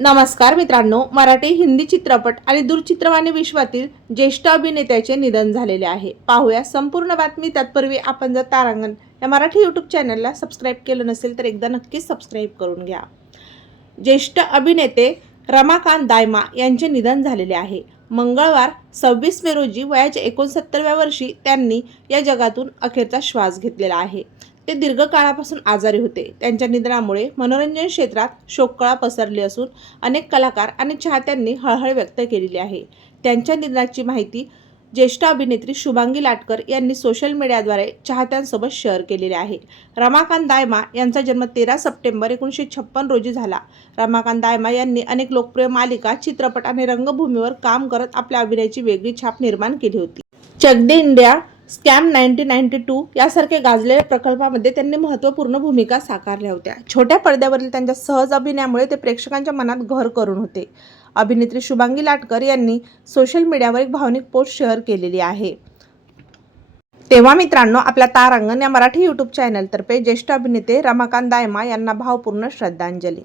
नमस्कार मित्रांनो, मराठी हिंदी चित्रपट आणि दूरचित्रवाणी विश्वातील ज्येष्ठ अभिनेत्याचे निधन झालेले आहे। पाहूया संपूर्ण बातमी। तत्पूर्वी आपण जर तारांगण या मराठी यूट्यूब चॅनलला सबस्क्राइब केलं नसेल तर एकदा नक्कीच सबस्क्राइब करून घ्या। ज्येष्ठ अभिनेते रमाकांत दायमा यांचे निधन झालेले आहे। मंगळवार 26 मे रोजी वयाच्या 69व्या वर्षी त्यांनी या जगातून अखेरचा श्वास घेतलेला आहे। ते दीर्घ काळापासून आजारी होते। त्यांच्या निधनामुळे मनोरंजन क्षेत्रात शोककळा पसरली असून अनेक कलाकार आणि चाहत्यांनी हळहळ व्यक्त केलेली आहे। त्यांच्या निधनाची माहिती ज्येष्ठ अभिनेत्री शुभांगी लाटकर यांनी सोशल मीडियाद्वारे चाहत्यांसोबत शेअर केलेली आहे। रमाकांत दायमा यांचा जन्म 13 सप्टेंबर 1956 रोजी झाला। रमाकांत दायमा यांनी अनेक लोकप्रिय मालिका, चित्रपट आणि रंगभूमीवर काम करत आपल्या अभिनयाची वेगळी छाप निर्माण केली होती। चक दे इंडिया, स्कॅम 1992 यासारख्या गाजलेल्या प्रकल्पामध्ये त्यांनी महत्त्वपूर्ण भूमिका साकारल्या होत्या। छोट्या पडद्यावरील त्यांच्या सहज अभिनयामुळे ते प्रेक्षकांच्या मनात घर करून होते। अभिनेत्री शुभांगी लाटकर यांनी सोशल मीडियावर एक भावनिक पोस्ट शेअर केलेली आहे। तेव्हा मित्रांनो, आपल्या तारांगण या मराठी यूट्यूब चॅनलतर्फे ज्येष्ठ अभिनेते रमाकांत दायमा यांना भावपूर्ण श्रद्धांजली।